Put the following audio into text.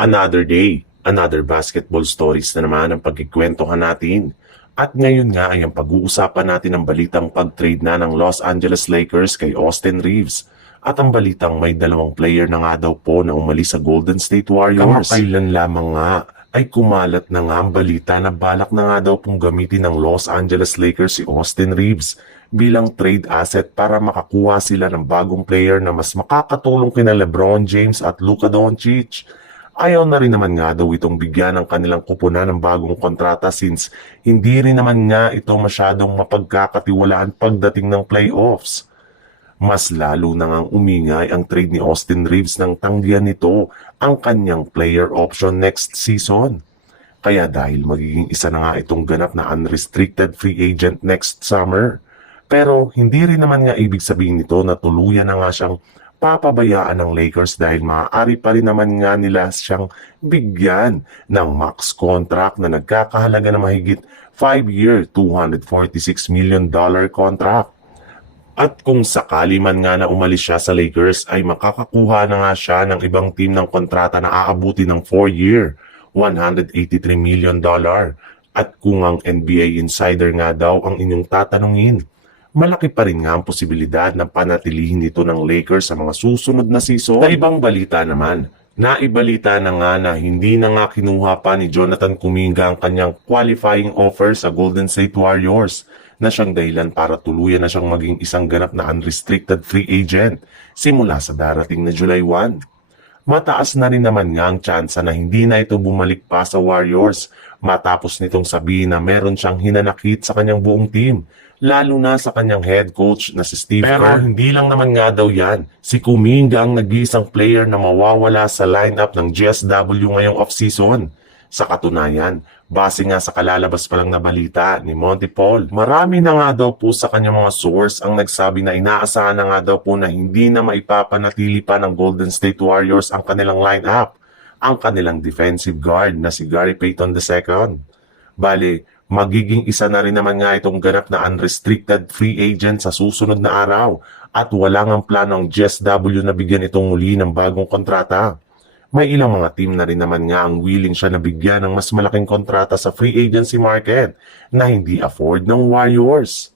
Another day, another basketball stories na naman ang pagkikwentuhan natin. At ngayon nga ay ang pag-uusapan natin ang balitang pag-trade na ng Los Angeles Lakers kay Austin Reeves. At ang balitang may dalawang player na nga daw po na umalis sa Golden State Warriors. Kamakailan lamang nga ay kumalat na nga ang balita na balak na nga daw pong gamitin ng Los Angeles Lakers si Austin Reeves bilang trade asset para makakuha sila ng bagong player na mas makakatulong kina LeBron James at Luka Doncic. Ayaw na rin naman nga daw itong bigyan ng kanilang kupunan ng bagong kontrata since hindi rin naman nga ito masyadong mapagkakatiwalaan pagdating ng playoffs. Mas lalo na ngang umingay ang trade ni Austin Reeves nang tanggihan nito ang kanyang player option next season. Kaya dahil magiging isa na nga itong ganap na unrestricted free agent next summer. Pero hindi rin naman nga ibig sabihin nito na tuluyan na nga siyang papabayaan ng Lakers dahil maaari pa rin naman nga nila siyang bigyan ng max contract na nagkakahalaga na mahigit 5-year, $246 million contract. At kung sakali man nga na umalis siya sa Lakers ay makakakuha na nga siya ng ibang team ng kontrata na aabuti ng 4-year, $183 million. At kung ang NBA insider nga daw ang inyong tatanungin, malaki pa rin nga ang posibilidad na panatilihin nito ng Lakers sa mga susunod na season. Sa ibang balita naman, naibalita na nga na hindi na nga kinuha pa ni Jonathan Kuminga ang kanyang qualifying offer sa Golden State Warriors na siyang dahilan para tuluyan na siyang maging isang ganap na unrestricted free agent simula sa darating na July 1. Mataas na rin naman nga ang tsansa na hindi na ito bumalik pa sa Warriors matapos nitong sabihin na meron siyang hinanakit sa kanyang buong team, lalo na sa kanyang head coach na si Steve Kerr. Pero hindi lang naman nga daw yan. Si Kuminga ang nag-iisang player na mawawala sa lineup ng GSW ngayong off-season. Sa katunayan, base nga sa kalalabas pa lang na balita ni Monty Paul, marami na nga daw po sa kanyang mga source ang nagsabi na inaasahan na nga daw po na hindi na maipapanatili pa ng Golden State Warriors ang kanilang lineup, ang kanilang defensive guard na si Gary Payton II. Bale, magiging isa na rin naman nga itong ganap na unrestricted free agent sa susunod na araw at wala ngang planong GSW na bigyan itong muli ng bagong kontrata. May ilang mga team na rin naman nga ang willing siya na bigyan ng mas malaking kontrata sa free agency market na hindi afford ng Warriors.